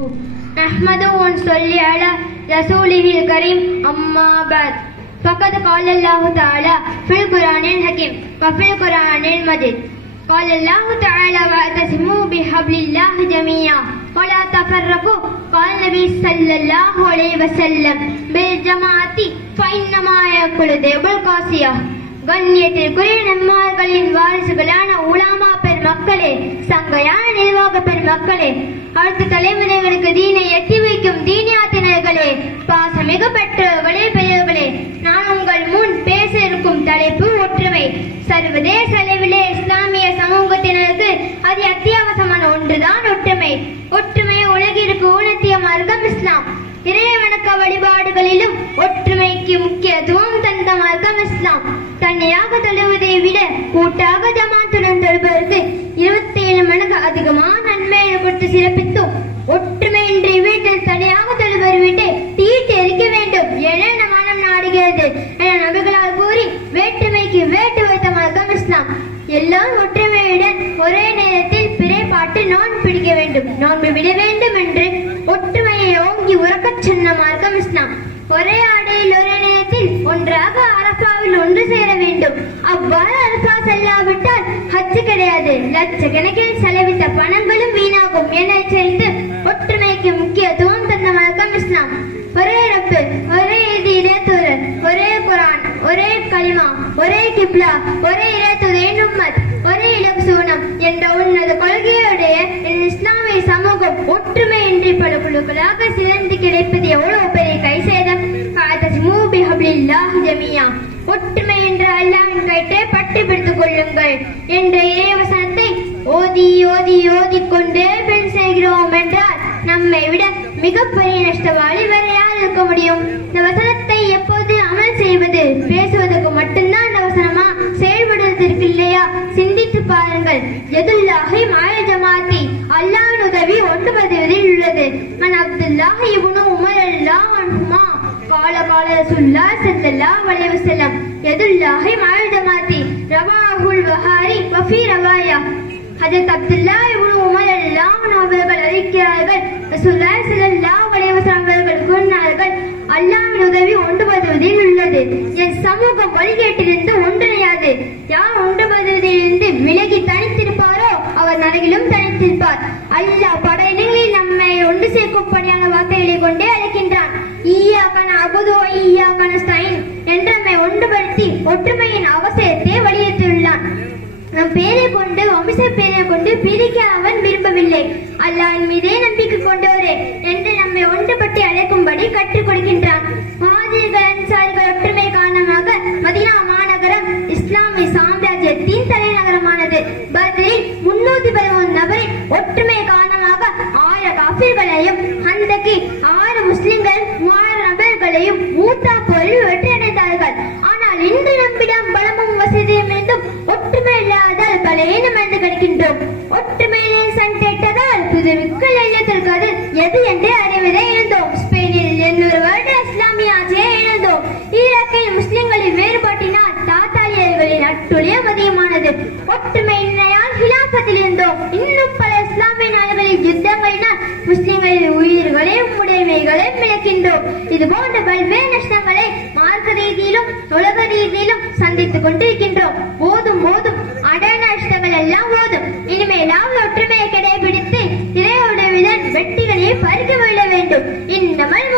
نحمده ونصلي على رسوله الكريم أما بعد فقد قال الله تعالى في القرآن الحكيم وفي القرآن المجيد قال الله تعالى واعتصموا بحبل الله جميعا ولا تفرقوا قال النبي صلى الله عليه وسلم بالجماعة فإنما يأكل ذئب القاسية. கண்ணியத்திற்குரிய நம்மார்களின் வாரிசுகளான உலமா பெருமக்களே, சங்கையான நிர்வாக பெருமக்களே, அடுத்த தலைமுறைகளுக்கு தீனை எட்டி வைக்கும் தீனியாத்தினர்களே, பாசமிகு பெற்றோர்களே, பெரியவர்களே, நான் உங்கள் முன் பேச இருக்கும் தலைப்பு ஒற்றுமை. சர்வதேச அளவிலே இஸ்லாமிய சமூகத்தினருக்கு அது அத்தியாவசியமான ஒன்றுதான் ஒற்றுமை. ஒற்றுமை உலகிற்கு உணர்த்திய மார்க்கம் இஸ்லாம். இறைய வணக்க வழிபாடுகளிலும் ஒற்றுமைக்கு முக்கியத்துவம் தந்த மார்க்கம் இஸ்லாம். தனியாக தொழுவதை விட கூட்டாக ஜமாத்துடன் தொழுவதற்கு 27 மடங்கு அதிகமான நன்மையை கொடுத்து சிறப்பித்தும், ஒற்றுமையின்றி வீட்டில் தனியாக தொழுவர் வீட்டை தீட்டு எரிக்க வேண்டும் என மனம் நாடுகிறது என நபிகளால் கூறி வேற்றுமைக்கு வேட்டு வைத்த மார்க்கம் இஸ்லாம். எல்லோரும் ஒற்றுமையுடன் ஒரே நேரத்தில் பிறைப்பாட்டு நோன்பு பிடிக்க வேண்டும், நோன்பு விட வேண்டும் என்று ஒற்றுமையை ஓங்கி உறக்கச் சொன்ன மார்க்கம் இஸ்லாம். ஒரே ஆடையில் ஒரே நேரத்தில் ஒன்றாக அரபாவில் ஒன்று சேர வேண்டும். அவ்வாறு அரபா செல்லாவிட்டால் ஹஜ் கிடையாது, லட்சக்கணக்கில் செலவிட்ட பணங்களும் வீணாகும் என எச்சரித்து ஒற்றுமைக்கு முக்கியத்துவம் தந்த மார்க்கம் இஸ்லாம். ஒரே ரப்பு, ஒரே இறைத்தூதர், ஒரே குர்ஆன், ஒரே கலிமா, ஒரே கிப்லா, ஒரே இறைத்தூதரின் உம்மத், ஒரே இலக்கு சூனம் என்ற உன்னத கொள்கையுடைய இஸ்லாமிய சமூகம் ஒற்றுமையின்றி பல குழுக்களாக சிறந்து கிடைப்பது எவ்வளவு பெரிய கைசேதம். ஒற்றுமை என்ற அல்லாஹ்வின் கைட்டை பற்றி பிடித்துக் கொள்ளுங்கள் என்ற இறைவசனத்தை ஓதி ஓதி ஓதிக்கொண்டே பெண் செய்கிறோம் என்றால் நம்மை விட மிகப்பெரிய நஷ்டவாளி வேற யார் இருக்க முடியும்? இந்த வசனத்தை எப்போது அமல் செய்வது? பேசுவதற்கு மட்டும்தான் இந்த வசனமா? செயல்படுவதற்கு இல்லையா? சிந்தித்து பாருங்கள். யதுல்லாஹி மஅல் ஜமாஅத்தி, அல்லாஹ்வின் உதவி ஒன்றுபடுவதில் உள்ளது. மன் அப்துல்லாஹ் இப்னு உமர் ரலியல்லாஹு அன்ஹுமா قال قال رسول الله صلى الله عليه وسلم يد الله مع الجماعة رواه البخاري وفي رواية. ஹஜ்ரத் அப்துல்லாஹ் இப்னு உமர் ரலியல்லாஹு அன்ஹு அவர்கள் அறிவிக்கிறார்கள், ரசூலுல்லாஹி ஸல்லல்லாஹு அலைஹி வஸல்லம் அவர்கள் கூறினார்கள், அல்லாஹ்வின் உதவி ஒன்றுபடுவதில் உள்ளது. என் சமூகம் வழிகேட்டிலிருந்து ஒன்றிணையாது. யார் ஒன்றுபடுவதிலிருந்து விலகி தனித்திருப்பாரோ அவர் நரகிலும் தனித்திருப்பார். அல்லாஹ் படையினங்களில் நம்மை ஒன்று சேர்க்கும் பணியான வார்த்தைகளை கொண்டே அழைக்கின்றான். ஈயாக்க நஅபுது வ ஈயாக்க நஸ்தஈன் என்று நம்மை ஒன்றுபடுத்தி ஒற்றுமையின் அவசியத்தை வலியுறுத்தியுள்ளான். நம் பேரை கொண்டு வம்ச பேரை கொண்டு பிரிக்க அவன் விரும்பவில்லை. அல்லாஹ்வின் மீதே நம்பிக்கை கொண்டவரே என்று நம்மை ஒன்றுபட்டு அழைக்கும்படி கற்றுக் கொடுக்கின்றான். முஹாஜிர்கள் அன்சாரிகள் ஒற்றுமை காரணமாக மதீனா மாநகரம் இஸ்லாமிய சாம்ராஜ்யத்தின் தலைநகரமானது. பத்ரில் 313 நபரின் ஒற்றுமை காரணமாக 1000 காஃபிர்களையும், ஹந்தகில் 6 முஸ்லிம்கள் 3000 நபர்களையும் மூத்தா போரில் வெற்றியடைந்தார்கள். ஆனால் இன்று நம்மிடம் பலமும் வசதியும் இருந்தும் ஒற்றுமை இல்லாதால் பலேனம் என்று கிடைக்கின்றோம். ஒற்றுமையிலே சண்டையிட்டதால் புதுமிக்க எல்லத்திற்கு எது என்று அறிவதை இழந்தோம். ஸ்பெயினில் 800 வருட இஸ்லாமிய ஆட்சியை இழந்தோம். ஈராக்கில் முஸ்லிம்களின் வேறுபாட்டினால் தாத்தாலியர்களின் அட்டுழியம் அதிகமானது. ஒற்றுமையின்மையால் ஹிலாபத்தில் இருந்தோம். இன்னும் பல இஸ்லாமிய நாடுகளின் யுத்தங்களினால் முஸ்லிம்களின் உயிர்களையும் உடைமைகளையும் இழக்கின்றோம். இது போன்ற பல்வேறு நஷ்டங்களை மார்க்க ரீதியிலும் உலக ரீதியிலும் சந்தித்துக் கொண்டிருக்கின்றோம். போதும் போதும், அட நஷ்டங்கள் எல்லாம் போதும். இனிமேலாவது ஒற்றுமையை கடைபிடித்து இறையுடன் வெற்றிகளை பறிக்க விட வேண்டும். இன்னமல்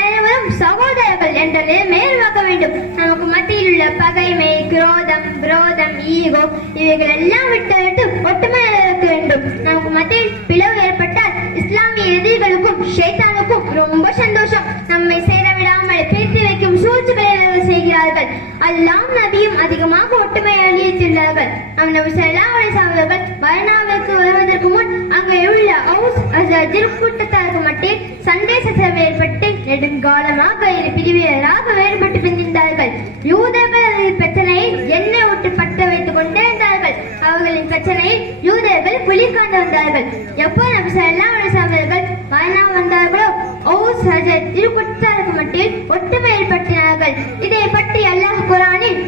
அனைவரும் சகோதரர்கள் என்ற மேல்வாக்க வேண்டும். நமக்கு மத்தியில் உள்ள பகைமை, குரோதம், விரோதம், ஈகோ இவைகள் எல்லாம் விட்டு ஒற்றுமை இருக்க வேண்டும். நமக்கு மத்தியில் பிளவு ஏற்பட்டால் இஸ்லாமிய எதிரிகளுக்கும் ஷைத்தானுக்கும் ரொம்ப சந்தோஷம். நம்மை சேரவிடாமல் பிரித்து வைக்கும் சூழ்ச்சிகளை செய்கிறார்கள். அல்லாஹ் நபியும் அதிகமாக ஒற்றுமையை அளித்துள்ளார்கள். நம் நபி ஸல்லல்லாஹு அலைஹி வஸல்லம் அவர்கள் மதீனாவுக்கு வருவதற்கு முன் அங்கே உள்ள அவுஸ் அஸ்ரஜில் கூட்டத்தாருக்கு மத்தியில் சண்டை சச்சரவு ஏற்பட்டு நெடுங்காலமாக இரு பிரிவினராக வேறுபட்டு பிரிந்தார்கள். யூதர்கள் பிரச்சனையை எண்ணெய் விட்டு பற்ற வைத்துக் கொண்டே இருந்தார்கள். அவர்களின் பிரச்சனையில் யூதர்கள் குளிர்காண்டு வந்தார்கள். எப்போ நபி ஸல்லல்லாஹு அலைஹி வஸல்லம் அவர்கள் மதீனா வந்தார்களோ அவுஸ் அஸ்ரஜ் இரு கூட்டத்தாருக்கு மத்தியில் ஒற்றுமை ஏற்படுத்தினார்கள். இதை பற்றி அல்லாஹ் குர்ஆனில்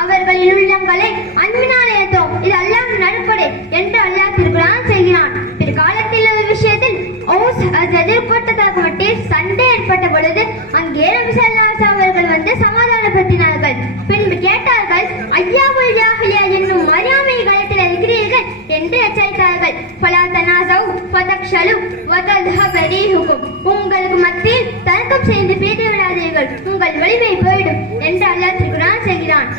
அவர்களின் உள்ளங்களை அன்பினால் ஏற்றோம். பொழுது அங்கே நபி ஸல்லல்லாஹு அலைஹி வஸல்லம் அவர்கள் வந்து சமாதானப்படுத்தினார்கள். பின்பு கேட்டார்கள், ஐயாவுல் ஜாஹிலியா என்னும் அறியாமை காலத்தில் இருக்கிறீர்கள் என்று எச்சரித்தார்கள். ஃபலா தனாஸவ் ஃபதக்ஷலு வதல்ஹப ரீஹுக்கும், உங்களுக்கு மத்தியில் தர்க்கம் செய்து பேசி விடாதீர்கள், உங்கள் வலிமை போய்விடும் என்று அல்லாஹ் திருக்குர்ஆன் சொல்கிறான்.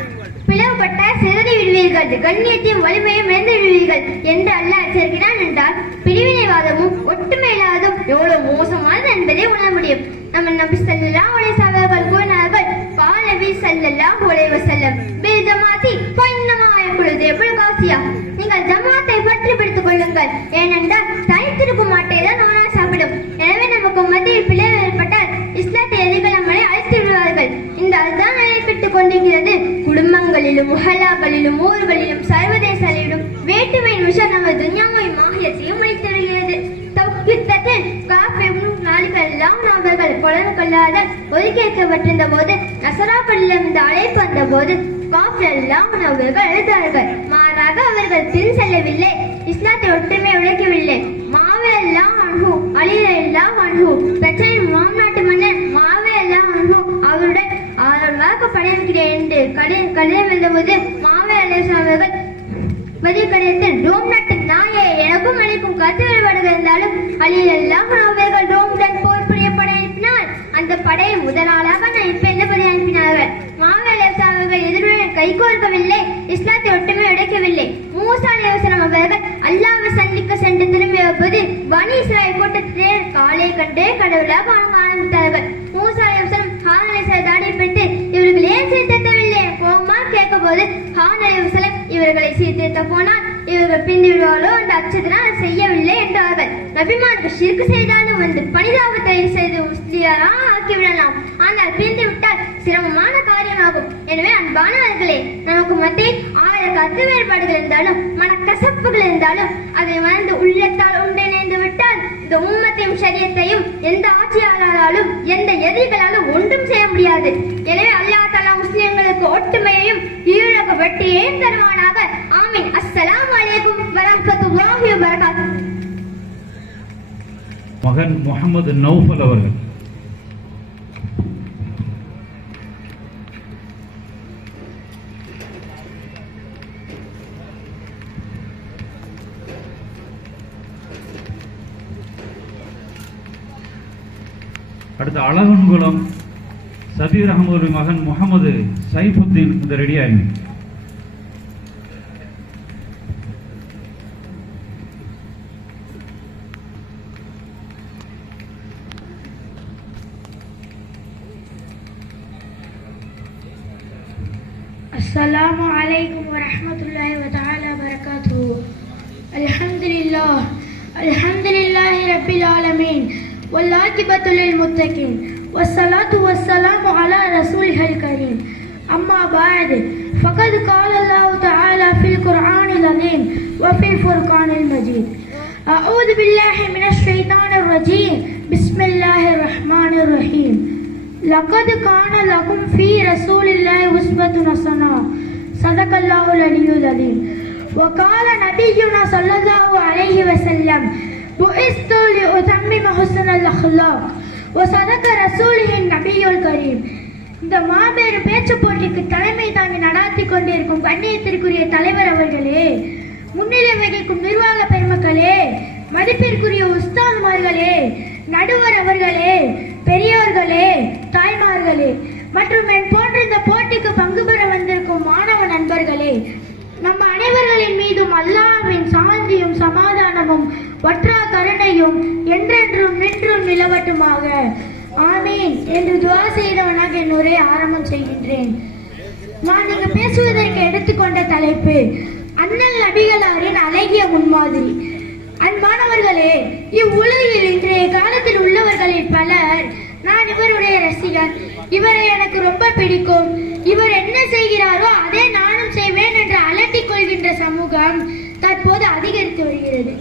பிளவுபட்ட சிதறி விடுவீர்கள், கண்ணியத்தையும் வலிமையும் இழந்து விடுவீர்கள் என்று அல்லாஹ் எச்சரிக்கிறான் என்றால் பிரிவினைவாதமும் ஒற்றுமையில்லாதும் எவ்வளவு மோசமானது என்பதை உணர முடியும். நம்ம நபி ஸல்லல்லாஹு அலைஹி வஸல்லம் அவர்கள் கூறினார்கள், قال நபி ஸல்லல்லாஹு அலைஹி வஸல்லம் பில் ஜமாத்தி ஃபைன்னமா யகுலு ஜபல் காசியா, நீங்கள் ஜமாத்தை பற்றி பிடித்துக் கொள்ளுங்கள், ஏனென்றால் தனித்திருப்பு மாட்டை தான் நம்மால் சாப்பிடும். எனவே நமக்கு மத்தியில் பிளவு ஏற்பட்டால் இஸ்லாத்தை எதிர்கள் நம்மளை அழைத்து விடுவார்கள். இந்த அதுதான் நடைபெற்றுக் கொண்டிருக்கிறது. குடும்பங்களிலும் முஹல்லாக்களிலும் ஊர்களிலும் சர்வதேசங்களிலும் வேற்றுமையின் விஷயம் நம்ம துன்யாவை மாகியத்தையும் வைத்திருக்கிறது. தௌஹீதத்தில் காஃபிரும் நாளிகளெல்லாம் அவர்கள் கொலை கொள்ளாத ஒதுக்கேற்கப்பட்டிருந்த போது நசராக்களிலிருந்து அழைப்பு வந்த போது காஃபிரெல்லாம் அவர்கள் எழுதார்கள். மாறாக அவர்கள் பின் செல்லவில்லை, இஸ்லாத்தை ஒற்றுமை உழைக்கவில்லை. மாவேல்லாம் அன்ஹு அலிரல்லாம் அன்ஹு பிரச்சனை மாநாட்டு மன்னர் மாவேல்லாம் அன்ஹு அவருடன் படையெடுக்கிறேன் என்று கடிதம் எழுதும்போது மாவே அலிஸ்லாம் அவர்கள் பதில் கடிதத்தில் ரோம் நாட்டு நாயே எனக்கும் அளிக்கும் கருத்து வேறுபாடுகள் இருந்தாலும் அலிரல்லாம் அவர்கள் ரோமுடன் போர் புரிய படை அனுப்பினால் அந்த படையை முதலாளாக நான் படை அனுப்பினார்கள். மாவே அலிஸ்லாம் அவர்கள் எதிர்வுடன் கைகோர்க்கவில்லை, இஸ்லாத்தை ஒற்றுமை உடைக்கவில்லை. மூசா அலைஹிஸ்ஸலாம் அவர்கள் அல்லாஹ்வை சந்திக்க சென்று திரும்பிய போது பனி இஸ்ராயேல் கூட்டத்தினர் காலை கண்டே கடவுளாக வணங்க ஆரம்பித்தார்கள். மூசா அலைஹிஸ்ஸலாம் ஹாரூன் அலைஹிஸ்ஸலாம் தாடிப்பிடித்து இவர்கள் ஏன் சீர்திருத்தவில்லை கோபமா கேட்க போது ஹாரூன் அலைஹிஸ்ஸலாம் இவர்களை சீர்திருத்த போனால் இவர்கள் பிரிந்து விடுவாரோ அந்த அச்சத்தினால் செய்யவில்லை என்றார்கள். நபிமார்கள் ஷிர்க் செய்தாலும் வந்து பணிதாபத்தை செய்து முஸ்லியரா ஆக்கிவிடலாம், ஆனால் பிரிந்து விட்டால் சிரமமான காரியமாகும். எனவே அன்பானவர்களே, நமக்கு மத்தியில் ஆயிரம் கருத்து வேறுபாடுகள் இருந்தாலும் மனக்கசப்புகள் இருந்தாலும் அதை மறந்து உள்ளத்தால் ஒன்றிணைந்து விட்டால் இந்த உம்மத்தையும் ஷரியத்தையும் எந்த ஆட்சியாளராலும் எந்த எதிரிகளாலும் ஒன்றும் செய்ய முடியாது. எனவே அல்லாஹ் தஆலா முஸ்லிம்களுக்கு ஒற்றுமையையும் ஈழக வெற்றியையும் தருவானாக. ஆமீன். அஸ்ஸலாமு அலைக்கும் வரஹ்மத்துல்லாஹி வபரகாத்துஹு. மகன் முஹம்மது நௌஃபல் அவர்கள். அடுத்த அழகன்குளம் சபீர் அகமது மகன் முகமது சைஃபுத்தீன் இந்த ரெடியாகி. السلام عليكم ورحمة الله تعالى وبركاته. الحمد لله رب العالمين والعاقبة للمتقين والصلاة والسلام على رسوله الكريم. أما بعد فقد قال الله تعالى في القرآن العظيم وفي الفرقان المجيد. أعوذ بالله من الشيطان الرجيم. بسم الله الرحمن الرحيم. لقد كان لكم في رسول الله أسوة حسنة. صدق الله العلي العظيم. وقال نبينا صلى الله عليه وسلم بعثت لأتمم حسن الأخلاق. وصدق رسوله النبي الكريم. இந்த மாபெரும் பேச்சு போட்டிக்கு தலைமை தாங்கி நடாத்தி கொண்டிருக்கும் கண்ணியத்திற்குரிய தலைவர் அவர்களே, முன்னிலை வகிக்கும் நிர்வாக பெருமக்களே, மதிப்பிற்குரிய உஸ்தாதுமார்களே, நடுவர் அவர்களே, பெரியவர்களே, தாய்மார்களே மற்றும் என் போன்ற இந்த போட்டிக்கு பங்கு பெற வந்திருக்கும் மாணவ நண்பர்களே, நம்ம அனைவர்களின் மீதும் அல்லாஹ்வின் சாந்தியும் சமாதானமும் வற்றா கருணையும் என்றென்றும் நின்றும் நிலவட்டுமாக. ஆமீன் என்று துஆ செய்தவனாக என் உரையை ஆரம்பம் செய்கின்றேன். நான் இங்கு பேசுவதற்கு எடுத்துக்கொண்ட தலைப்பு அண்ணல் நபிகளாரின் அழகிய முன்மாதிரி. அன்பானவர்களே, இவ்வுலகில் இன்றைய காலத்தில் உள்ளவர்களில் பலர் நான் இவருடைய ரசிகன், இவரை எனக்கு ரொம்ப பிடிக்கும், இவர் என்ன செய்கிறாரோ அதை நானும் செய்வேன் என்று அலட்டிக் கொள்கின்ற சமூகம் தற்போது அதிகரித்து வருகிறது.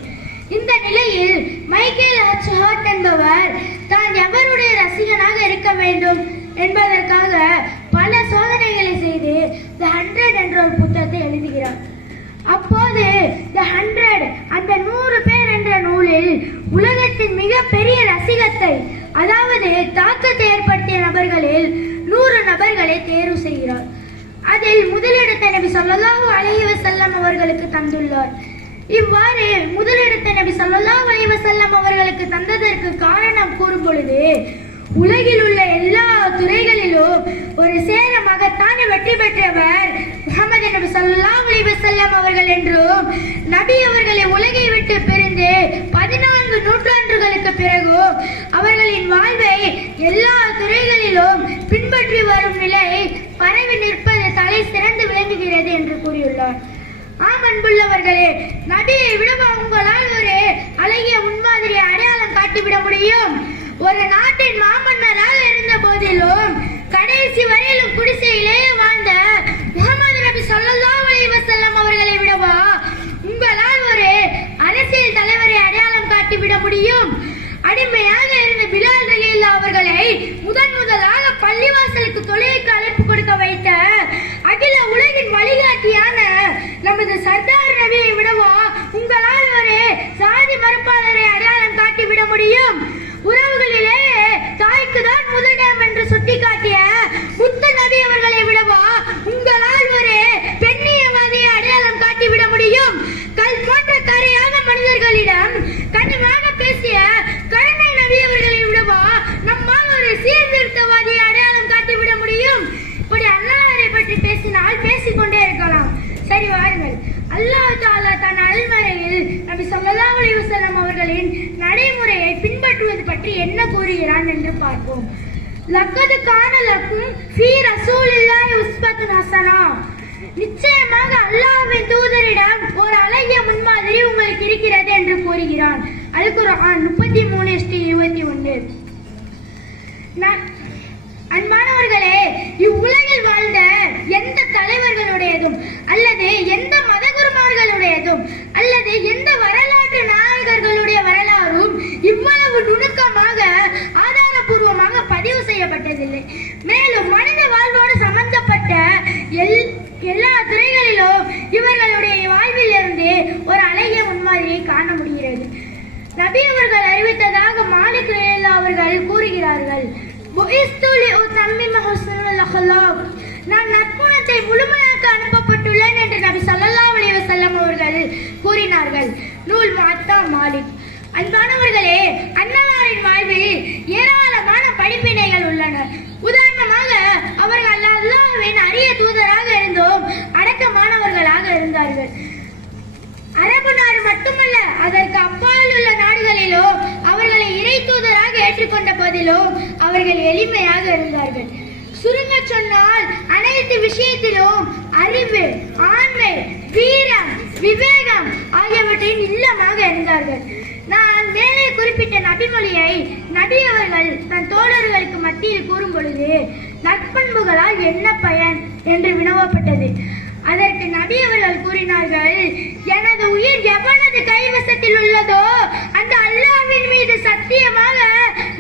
இந்த நிலையில் மைக்கேல் ஹச் ஹார்ட் என்பவர் தான் எவருடைய ரசிகனாக இருக்க வேண்டும் என்பதற்காக பல சோதனைகளை செய்து தி 100 என்ற ஒரு புத்தகத்தை எழுதுகிறார். அப்போது தி 100 அந்த 100 பேர் என்ற நூலில் உலகத்தின் மிக பெரிய ரசிகத்தை அதாவது தாக்கத்தை ஏற்படுத்திய நபர்களில் 100 நபர்களை தேர்வு செய்கிறார். அதில் முதலிடத்தை நபி ஸல்லல்லாஹு அலைஹி வஸல்லம் அவர்களுக்கு தந்துள்ளார். இவ்வாறு முதலிடத்தை நபி ஸல்லல்லாஹு அலைஹி வஸல்லம் அவர்களுக்கு தந்ததற்கு காரணம் கூறும் பொழுது, உலகில் உள்ள எல்லா துறைகளிலும் ஒரு சேர மகத்தான வெற்றி பெற்றவர் முஹம்மது நபி ஸல்லல்லாஹு அலைஹி வஸல்லம் அவர்கள் என்றும், நபி அவர்களை உலகை விட்டு பிரிந்து 14 நூற்றாண்டுகளுக்கு பிறகு அவர்களின் வாழ்வை எல்லா துறைகளிலும் பின்பற்றி வரும் நிலை பரவி நிற்பது தலை சிறந்து விளங்குகிறது என்று கூறியுள்ளார். ஆம் அன்புள்ளவர்களே, நபியை விடவா உங்களால் ஒரு அழகிய முன்மாதிரியை அடையாளம் காட்டிவிட முடியும்? ஒரு நாட்டின் மாமன்னராக இருந்த போதிலும் கடைசி வரையிலும் குடிசையிலே வாழ்ந்த முஹம்மது நபி ஸல்லல்லாஹு அலைஹி வஸல்லம் அவர்களை விடவா உங்களால் ஒரு அரசியல் தலைவரை அடையாளம் காட்டிவிட முடியும்? அடிமையாக இருந்த பிலால் ரலியல்லாஹு அவர்களை முதலாக பள்ளிவாசலுக்கு தொழுகைக்கு அழைப்பு கொடுக்க வைத்த அகில உலகின் வழிகாட்டியான நமது சர்தார் நபியை விடவா உங்களால் ஒரு சாதி மறுப்பாளரை அடையாளம் காட்டிவிட முடியும்? உறவுகளிலே தாய்க்கு தான் முதலிடம் என்று சுட்டிக்காட்டிய முத்து நபி அவர்களை விடவா உங்களால் ஒரு பெண்ணியவாதியை அடையாளம் காட்டிவிட முடியும்? கல் போன்ற கரையான மனிதர்களிடம் கனிவாக பேசிய கருணை நபி அவர்களை விடவா நம்மால் ஒரு சீர்திருத்தவாதியை அடையாளம் காட்டிவிட முடியும்? இப்படி அல்லாஹ்வை பற்றி பேசினால் பேசிக்கொண்டே இருக்கலாம். சரி, வாருங்கள். அல்லாஹ் தஆலா தன் அல்மறையில் நபி ஸல்லல்லாஹு அலைஹி வஸல்லம் அவர்களின் நடைமுறையை பின்பற்றுவது பற்றி என்ன கூறுகிறான் என்று பார்ப்போம். லக்கத் கான லக்கும் ஃபீ ரசூலில்லாஹி உஸ்வத்துன் ஹஸனா. நிச்சயமாக அல்லாஹ்வின் தூதரிடம் ஒரு அழகிய முன்மாதிரி உங்களுக்கு இருக்கிறது என்று கூறுகிறான். அல் குர்ஆன் 33:21. அன்பானவர்களே, இவ்வுலகில் வாழ்ந்த எந்த தலைவர்களுடையதும் அல்லது எந்த மதகுருமார்களுடையதும் அல்லது எந்த வரலாற்று நாயகர்களுடைய வரலாறும் இவ்வளவு நுணுக்கமாக ஆதாரபூர்வமாக பதிவு செய்யப்பட்டதில்லை. மேலும் மனித வாழ்வோடு சம்பந்தப்பட்ட எல்லா துறைகளிலும் இவர்களுடைய வாழ்வில் இருந்து ஒரு அழகிய முன்மாதிரியை காண முடிகிறது. நபி அவர்கள் அறிவித்ததாக மாலிக் ரலியல்லாஹு அவர்கள் கூறுகிறார்கள், நான் நற்குணத்தை முழுமையாக்க அனுப்பப்பட்டுள்ளேன் என்று நபி ஸல்லல்லாஹு அலைஹி வஸல்லம் அவர்கள் கூறினார்கள். நூல் முஅத்தா மாலிக். அன்பானவர்களே, அன்னலாரின் வாழ்வில் ஏராளமான படிப்பினைகள் உள்ளன. உதாரணமாக, அவர்கள் அல்லாஹ்வின் அரிய தூதராக இருந்தும் அடக்கமானவர்களாக இருந்தார்கள். அரபு நாடு மட்டுமல்ல, அதற்கு அப்பால் உள்ள நாடுகளிலும் அவர்களை இறை தூதராக ஏற்றுக்கொண்ட போதிலும் அவர்கள் எளிமையாக இருந்தார்கள். சுருங்க சொன்னால், அனைத்து விஷயத்திலும் அறிவு, ஆண்மை, வீரம், விவேகம் ஆகியவற்றின் இல்லமாக இருந்தார்கள். நான் மேலே குறிப்பிட்ட நபிமொழியை நபி அவர்கள் தன் தோழர்களுக்கு மத்தியில் கூறும் பொழுது, நற்பண்புகளால் என்ன பயன் என்று வினவப்பட்டது. அதற்கு நபி அவர்கள் கூறினார்கள், எனது உயிர் எவனது கைவசத்தில் உள்ளதோ அந்த அல்லாஹ்வின் மீது சத்தியமாக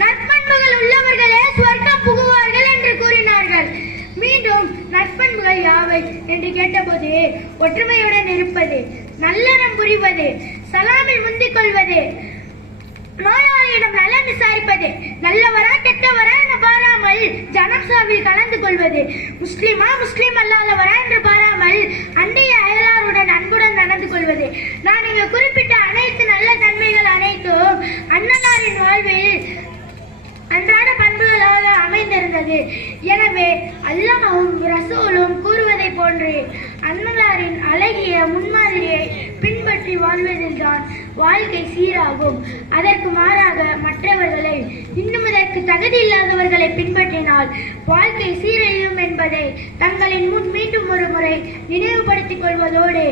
நற்பண்புகள் உள்ளவர்களே சொர்க்கம் புகுவார்கள் என்று கூறினார்கள். மீண்டும் நற்பண்புகள் யாவை என்று கேட்டபோது, ஒற்றுமையுடன் இருப்பது, நல்லறம் புரிவது, சலாமில் முந்திக் கொள்வது, நோயாளியிடம் நலம் விசாரிப்பது, நல்லவரா கெட்டவரா என பாராமல் ஜனாசாவில் கலந்து கொள்வது, முஸ்லிமா முஸ்லிம் அல்லாதவரா என்று பாராமல் அண்டைய அயலாருடன் அன்புடன் நடந்து கொள்வது. நான் இங்கு குறிப்பிட்ட அனைத்து நல்ல தன்மைகள் அனைத்தும் அன்னலாரின் வாழ்வில் அன்றாட பண்புகளாக அமைந்திருந்தது. எனவே அல்லாஹ்வும் ரசூலும் கூறுவதை போன்று அன்னலாரின் அழகிய முன்மாதிரியை பின்பற்றி வாழ்வதில்தான் வாழ்க்கை சீராகும். அதற்கு மாறாக மற்றவர்களை, இன்னும் இதற்கு தகுதி இல்லாதவர்களை பின்பற்றினால் வாழ்க்கை சீரழியும் என்பதை தங்களின் முன் மீண்டும் ஒரு முறை நினைவுபடுத்திக் கொள்வதோடு,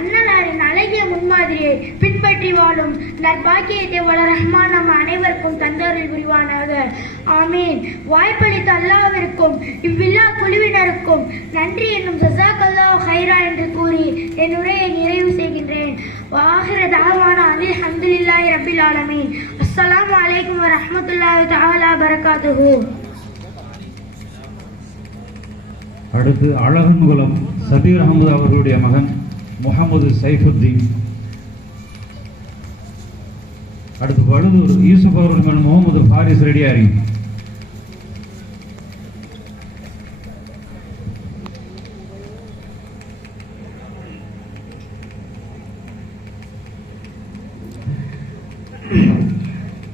அன்னலாரின் அழகிய முன்மாதிரியை பின்பற்றி வாழும் நற்பாக்கியத்தை வல்ல ரஹ்மான் நம் அனைவருக்கும் தந்தருள் புரிவானாக. ஆமீன். வாய்ப்பளித்த அல்லாஹ்விற்கும் இவ்வில்லா குழுவினருக்கும் நன்றி என்னும் ஜஸாக்கல்லாஹு ஹைரா என்று கூறி என் உரையை நிறைவு செய்கின்றேன். வாஹிர தஅவானா அல்ஹம்துலில்லாஹி ரப்பில் ஆலமீன். அஸ்ஸலாமு அலைக்கும் வரஹ்மத்துல்லாஹி தஆலா பரகாத்துஹு. அடுத்து அழகன்குளம் சபீர் அகமது அவர்களுடைய மகன் முகமது சைஃபுத்தீன். அடுத்து வழுதூர் யூசுப் அவர்கள் மேலும் முகமது ஃபாரிஸ் ரெடியாரி.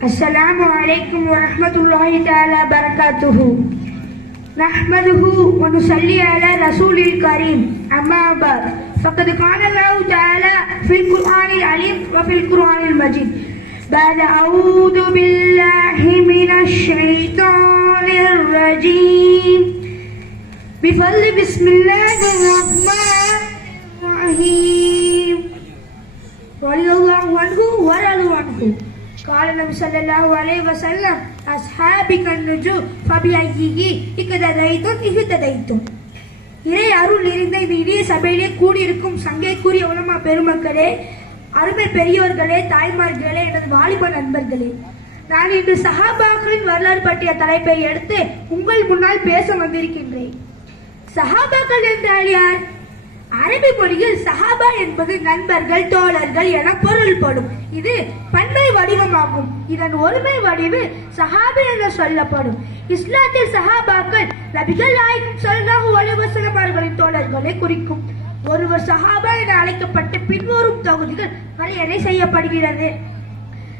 السلام عليكم ورحمة الله تعالى وبركاته. نحمده ونصلي على رسول الكريم. أما بعد فقد قال الله تعالى في القرآن العليم وفي القرآن المجيد بعد أعوذ بالله من الشيطان الرجيم بفضل بسم الله الرحمن الرحيم رضي الله عنه ورضوا عنه. قال النبي صلى الله عليه وسلم أصحابك النجوم فبأيه اهتديتم. இறை அருள் நிறைந்த இந்த இனிய சபையிலே கூடியிருக்கும் சங்கைக்குரிய உலமா பெருமக்களே, அருமை பெரியோர்களே, தாய்மார்களே, எனது வாலிப நண்பர்களே, நான் இன்று சஹாபாக்களின் வரலாறு பற்றிய தலைப்பை எடுத்து உங்கள் முன்னால் பேச வந்திருக்கின்றேன். சஹாபாக்கள் என்றால் யார்? அரபி மொழியில் சஹாபா என்பது நண்பர்கள், தோழர்கள் என பொருள்படும். இது பன்மை வடிவமாகும். இதன் ஒருமை வடிவு சஹாபி என சொல்லப்படும். இஸ்லாத்தில் சஹாபாக்கள் நபிகள் நாயகம் ஸல்லல்லாஹு அலைஹி வஸல்லம் அவர்களின் தோழர்களை குறிக்கும். ஒருவர் சஹாபா என அழைக்கப்பட்டு பின்வரும் தொகுதிகள் வரையறை செய்யப்படுகிறது.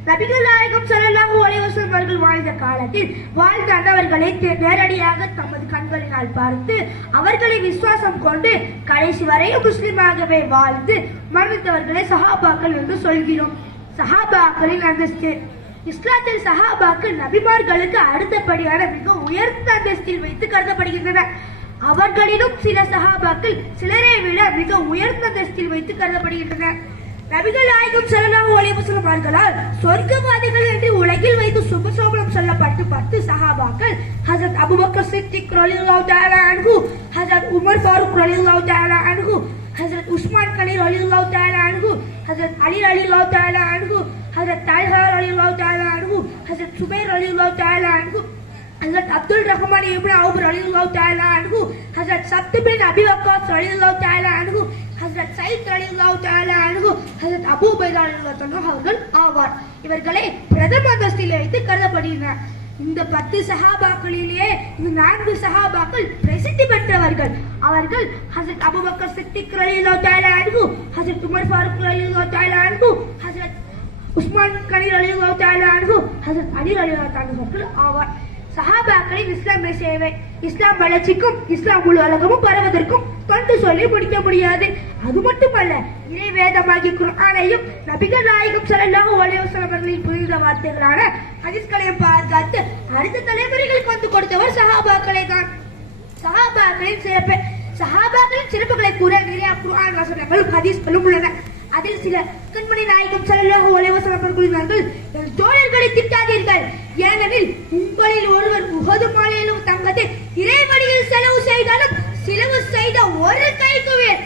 நபிகள் நாயகம் ஸல்லல்லாஹு அலைஹி வஸல்லம் அவர்கள் வாழ்ந்த காலத்தில் வாழ்ந்த அன்னவர்களை நேரடியாக தமது கண்களினால் பார்த்து அவர்களை விசுவாசம் கொண்டு கடைசி வரை முஸ்லிமாகவே வாழ்ந்து மரணித்தவர்களை சஹாபாக்கள் என்று சொல்கிறோம். சஹாபாக்களின் அந்தஸ்து. இஸ்லாத்தில் சஹாபாக்கள் நபிமார்களுக்கு அடுத்தபடியான மிக உயர்ந்த அந்தஸ்தில் வைத்து கருதப்படுகின்றன. அவர்களிலும் சில சஹாபாக்கள் சிலரை விட மிக உயர்ந்த அந்தஸ்தில் வைத்து கருதப்படுகின்றன. நபிகள் நாயகம் ஸல்லல்லாஹு அலைஹி வஸல்லம் அவர்களால் சொர்க்கவாதிகள் என்று உலகில் வைத்து சுபசோபனம் சொல்லப்பட்டு 10 சஹாபாக்கள் ஹஜ்ரத் அபூபக்கர் சித்திக் ரலியல்லாஹு தஆலா அன்ஹு, ஹஜ்ரத் உமர் ஃபாரூக் ரலியல்லாஹு தஆலா அன்ஹு, ஹஜ்ரத் உஸ்மான் கனி ரலியல்லாஹு தஆலா அன்ஹு, ஹஜ்ரத் அலி ரலியல்லாஹு தஆலா அன்ஹு, ஹஜ்ரத் தல்ஹா ரலியல்லாஹு தஆலா அன்ஹு, ஹஜ்ரத் சுபைர் ரலியல்லாஹு தஆலா அன்ஹு, ஹஜ்ரத் அப்துல் ரஹ்மான் இப்னு அவுப் ரலியல்லாஹு தஆலா அன்ஹு, ஹஜ்ரத் சப்த் பின் அபி வக்காஸ் ரலியல்லாஹு தஆலா அன்ஹு, ஹஜ்ரத் சயீத் ரலியல்லாஹு தஆலா அன்ஹு, ஹஜ்ரத் அபூ உபைதா ரலியல்லாஹு அன்ஹு அவர்கள் ஆவார். இவர்களை பிரதம அந்தஸ்தில் வைத்து கருதப்படுகின்றனர். இந்த 10 சஹாபாக்களிலேயே இந்த 4 சஹாபாக்கள் பிரசித்தி பெற்றவர்கள். அவர்கள் ஹஜ்ரத் அபூபக்கர் சித்திக் ரலியல்லாஹு தஆலா அன்ஹு, ஹஜ்ரத் உமர் ஃபாரூக் ரலியல்லாஹு தஆலா அன்ஹு, ஹஜ்ரத் உஸ்மான் கனி ரலியல்லாஹு தஆலா அன்ஹு, ஹஜ்ரத் அலி ரலியல்லாஹு தஆலா அவர்கள் ஆவார். சஹாபாக்களின் இஸ்லாமிய சேவை. இஸ்லாம் வளர்ச்சிக்கும் இஸ்லாம் முழு உலகமும் பரவதற்கும் தொண்டு சொல்லி முடிக்க முடியாது. அது மட்டுமல்ல, இறை வேதமாகிய குர்ஆனையும் நபிகள் நாயகம் ஸல்லல்லாஹு அலைஹி வஸல்லம் அவர்களின் புனித வார்த்தைகளான ஹதீஸ்களையும் பாதுகாத்து அடுத்த தலைமுறைகளுக்கு வந்து கொடுத்தவர் சஹாபாக்களே தான். சஹாபாக்களின் சிறப்பு. சஹாபாக்களின் சிறப்புகளை கூற நிறைய குர்ஆன் வசனங்களும் ஹதீஸ்களும் உள்ளன. அதில் சில கண்மணி நாயகம் ஸல்லல்லாஹு அலைஹி வஸல்லம் அவர்கள் தோழர்களை திட்டாதீர்கள், ஏனெனில் உங்களில் ஒருவர் உஹது மலையிலும் தங்கத்தை இறைவழியில் செலவு செய்தாலும் செலவு செய்த ஒரு கைக்குவேர்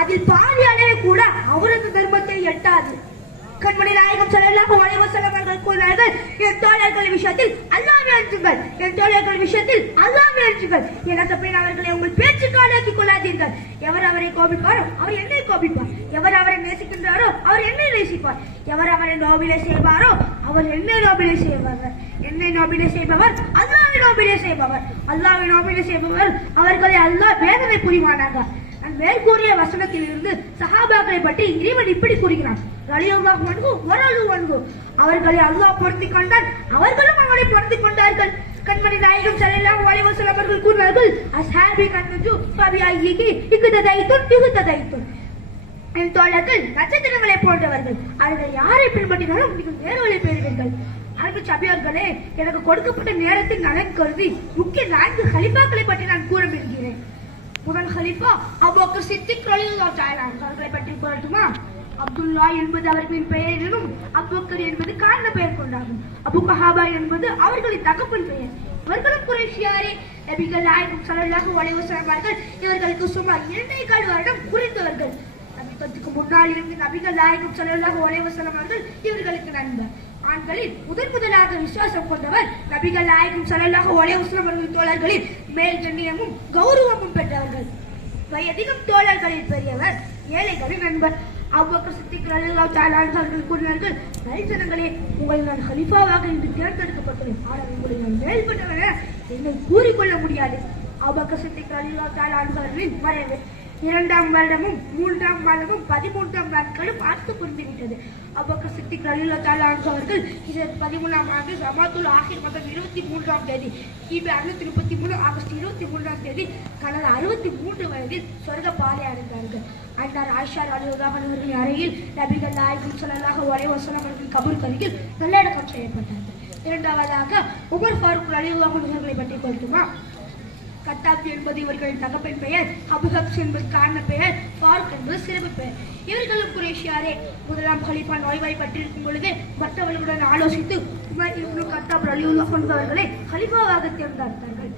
அதில் பாதி அளவு கூட அவரது தர்மத்தை எட்டாது. கண்மணி நாயகம் ஸல்லல்லாஹு அலைஹி வஸல்லம் அவர்கள் கூறினார்கள், என் தோழர்கள் விஷயத்தில் அல்லாஹ்வை அஞ்சுங்கள், என் தோழர்கள் விஷயத்தில் அல்லாஹ்வை அஞ்சுங்கள். எனக்கு பின் அவர்களை உங்கள் பேச்சுக்கு ஆளாக்கிக் கொள்ளாதீர்கள். எவர் அவரை கோபிப்பாரோ அவர் என்னை கோபிப்பார், எவர் அவரை நேசிக்கின்றாரோ அவர் என்னை நேசிப்பார், எவர் அவரை நோபிலே செய்வாரோ அவர் என்னை நோபிலே செய்வார்கள். என்னை நோபிலே செய்பவர் அல்லாஹ்வை நோபிலே செய்பவர், அல்லாஹ்வை நோபிலே செய்பவர் அவர்களை அல்லாஹ் வேதனை புரிவானாக. மேற்கூறிய வசனத்தில் இருந்து சஹாபாக்களை பற்றி இறைவன் இப்படி கூறுகிறான், ரலியல்லாஹு அன்ஹு வரலு அன்ஹு. அவர்களை அல்லாஹ் பொருந்திக் கொண்டான், அவர்களும் அவனை பொருந்திக் கொண்டார்கள். கண்மணி நாயகம் ஸல்லல்லாஹு அலைஹி வஸல்லம் அவர்கள் கூறினார்கள், அஸ்ஹாபி கன்ஜு ஃபபிஐஹி இஹ்ததைத்தும். என் தோழர்கள் நட்சத்திரங்களை போன்றவர்கள், அவர்கள் யாரை பின்பற்றினாலும் நீங்கள் நேர்வழி பெறுவீர்கள். அன்பு சபையோர்களே, எனக்கு கொடுக்கப்பட்ட நேரத்தின் நலன் கருதி முக்கிய 4 ஹலீஃபாக்களை பற்றி நான் கூற விரும்புகிறேன். முதல் ஹலீஃபா அபூபக்கர் சித்திக் ரலியல்லாஹு தஆலா அவர்களை பற்றி கூறட்டுமா? அப்துல்லா என்பது அவர்களின் பெயர் எனும், அபூபக்கர் என்பது காரண பெயர் கொண்டாகும், அபு கஹாபா என்பது அவர்களின் தகப்பன் பெயர். இவர்களும் குறைஷியாரே. நபிகள் நாயகம் ஸல்லல்லாஹு அலைஹி வஸல்லம் அவர்கள் இவர்களுக்கு சுமார் 2.25 வருடம் புரிந்தவர்கள். நபித்துக்கு முன்னால் இருந்து நபிகள் நாயகம் ஸல்லல்லாஹு அலைஹி வஸல்லம் அவர்கள் இவர்களுக்கு நண்பர். ஆண்களில் முதலாக விசுவாசம் கொண்டவர் நபிகள் நாயகம் ஸல்லல்லாஹு அலைஹி வஸல்லம் அவர்களின் தோழர்களில் மேல் கண்ணியமும் கௌரவமும் பெற்றவர்கள். வயதிலும் தோழர்களில் பெரியவர் ஏழைகளின் நண்பர். அபூபக்கர் சித்திக் ரலியல்லாஹு தஆலா அன்ஹு அவர்கள் கூறினார்கள், நல்சனங்களே, உங்களை நான் கலீஃபாவாக இன்று தேர்ந்தெடுக்கப்பட்டுள்ளேன். ஆனால் உங்களை நான் மேல்பட்டவன என்னை கூறிக்கொள்ள முடியாது. அபூபக்கர் சித்திக் ரலியல்லாஹு தஆலா அன்ஹு அவர்களின் மறைவு 2ஆம் வருடமும் 3ஆம் மாதமும் 13ஆம் நாட்களும் ஆட்சி புரிந்துவிட்டது. அபூபக்கர் சித்திக் ரலியல்லாஹு தஆலா அன்ஹு அவர்கள் இதற்கு 13ஆம் ஆண்டு ஜமாத்துல் ஆஹிர் மாதம் 23ஆம் தேதி கிபி 633 ஆகஸ்ட் 23ஆம் தேதி கடந்த 63 வயதில் சொர்க்க பாதை அடைந்தார்கள். அன்னார் ஆயிஷா ரலியல்லாஹு அன்ஹா அவர்களின் அறையில் நபிகள் நாயகம் ஸல்லல்லாஹு அலைஹி வஸல்லம் அவர்களின் கபருக்கு அருகில் நல்லடக்கம் செய்யப்பட்டார்கள். இரண்டாவதாக உமர் ஃபாரூக் ரலியல்லாஹு அன்ஹு அவர்களை பற்றி கொள்ளுமா. கத்தாப் என்பது இவர்களின் தகப்பன் பெயர், அபுஹப்ஸ் என்பது காரண பெயர், ஃபாரூக் என்பது சிறப்பு பெயர். இவர்களும் குரேஷியாரே. முதலாம் கலீஃபா நோய்வாய்ப்பட்டிருக்கும் பொழுது மற்றவர்களுடன் ஆலோசித்து உமர் இப்னு கத்தாப் ரலியல்லாஹு அன்ஹு அவர்களை கலீஃபாவாக தேர்ந்தெடுத்தார்கள்.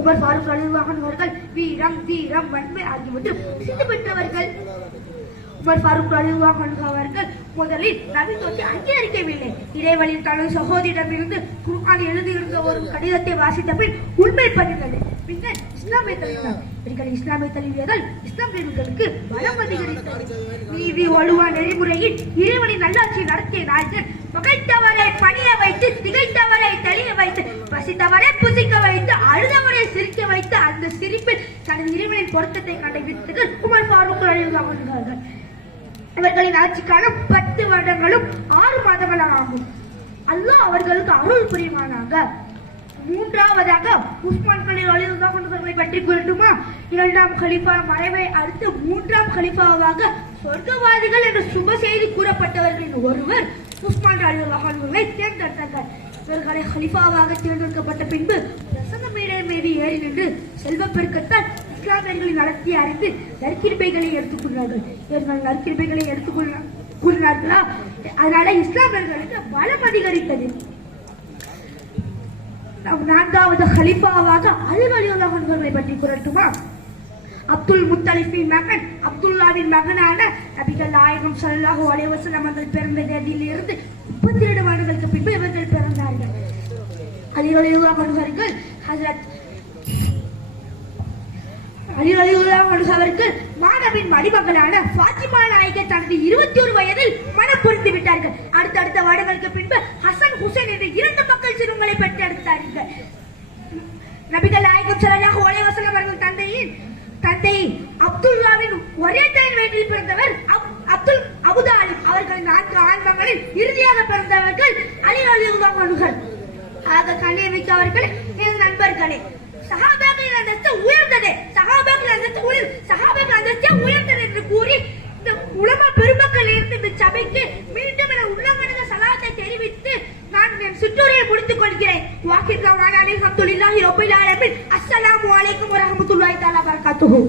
உமர் ஃபாரூக் ரலியல்லாஹு அன்ஹு அவர்கள் வீரம், தீரம், வன்மை ஆகியவற்றில் சிந்து பெற்றவர்கள். உமர் ஃபாரூக் ரலியல்லாஹு அன்ஹு அவர்கள் முதலில் நபித்துவத்தை அங்கீகரிக்கவில்லை. இறைவழியில் தனது சகோதரிடமிருந்து குர்ஆன் எழுதியிருந்த ஒரு கடிதத்தை வாசித்த பின் உண்மை பதிந்தது. பின்னர் இஸ்லாமை தழுவினார். இவர்கள் இஸ்லாமை தழுவியதால் இஸ்லாமியர்களுக்கு பலம் அதிகரித்தது. நீதி ஒழுவா நெறிமுறையில் இறைவனின் நல்லாட்சி நடத்திய நாயகன் பகைத்தவரை பணிய வைத்து, திகைத்தவரை தெளிய வைத்து, பசித்தவரை புசிக்க வைத்து, அழுதவரை சிரிக்க வைத்து, அந்த சிரிப்பில் தனது இறைவனின் பொருத்தத்தை கண்ட வித்தர்கள் உமர் ஃபாரூக் ரலியல்லாஹு அன்ஹு அவர்கள். இவர்களின் ஆட்சி காலம் 10 வருடங்களும் 6 மாதங்களும் ஆகும். அல்லாஹ் அவர்களுக்கு அருள் புரிவானாக. மூன்றாவதாக உஸ்மான் கலீல் ரலியல்லாஹு அன்ஹு அவர்களை பற்றி கூறட்டுமா. 2ஆம் கலீஃபா மறைவை அடுத்து 3ஆம் கலீஃபாவாக சொர்க்கவாதிகள் என்று சுப செய்தி கூறப்பட்டவர்களின் ஒருவர் உஸ்மான் ரலியல்லாஹு அன்ஹுவை தேர்ந்தெடுத்தார்கள். இவர்களை கலீஃபாவாக தேர்ந்தெடுக்கப்பட்ட பின்பு பிரசங்க மேடை மீது ஏறி நின்று செல்வ பெருக்கத்தால் இஸ்லாமியர்களின் நடத்தி அறிந்து நற்கிருபைகளை எடுத்துக்கொண்டார்கள். இவர்கள் நற்கிருபைகளை எடுத்துக்கொண்டார்களா, அதனால இஸ்லாமியர்களுக்கு பலம் அதிகரித்தது. 4வது கலீஃபாவாக அலி ரலியல்லாஹு அன்ஹு அவர்களை பற்றி கூறட்டுமா. அப்துல் முத்தலிஃபின் மகன் அப்துல்லாவின் மகனான நபிகள் நாயகம் ஸல்லல்லாஹு அலைஹி வஸல்லம் அவர்கள் பிறந்த தேதியிலிருந்து 32 வருடங்களுக்கு பின்பு இவர்கள் பிறந்தார்கள். அலி ரலியல்லாஹு அன்ஹு அவர்கள் அலி ரலியல்லாஹு அன்ஹு அவர்கள் மாணவின் மடிமகளான ஃபாத்திமா நாயகி தனது 21 வயதில் மனம் புரிந்து விட்டார்கள். அடுத்தடுத்த வருடங்களுக்கு பின்பு ஹசன், ஹுசைன் என்ற 2 மக்கள் சிறுவங்களை பெற்றெடுத்தார்கள். நபிகள் நாயகம் ஸல்லல்லாஹு அலைஹி வஸல்லம் அவர்கள் தந்தை அப்துல்லாவின் ஒரே தாயின் வயிற்றில் பிறந்தவர் அபு தாலிப். அவர்கள் 4 ஆண் மகளில் இறுதியாக பிறந்தவர்கள் அலி ரலியல்லாஹு அன்ஹு. ஆக கண்ணியமிக்க அவர்களே, என் நண்பர்களே, சஹாபாக்களின் அந்தஸ்து உயர்ந்தது, சஹாபாக்களின் அந்தஸ்து உயர்ந்தது என்று கூறி இந்த உலமா பெருமக்கள் இருந்து இந்த சபைக்கு மீண்டும் என உள்ளங்கணங்க சலாத்தை தெரிவித்து நான் என் சுற்றுரையை முடித்துக் கொள்கிறேன். வாக்கிர் தவானா அல்ஹம்துலில்லாஹி ரப்பில் ஆலமீன். அஸ்ஸலாமு அலைக்கும் வரஹ்மத்துல்லாஹி தஆலா பரகாத்துஹு.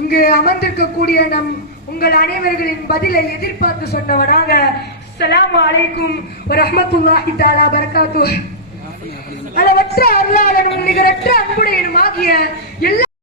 இங்கு அமர்ந்திருக்கக்கூடிய உங்கள் அனைவர்களின் பதிலை எதிர்பார்த்து சொன்னவனாக அஸ்ஸலாமு அலைக்கும் வரஹ்மத்துல்லாஹி தஆலா பரகாத்துஹு. அளவற்ற அருளாளனும் நிகரற்ற அன்புடையனுமாகிய எல்லா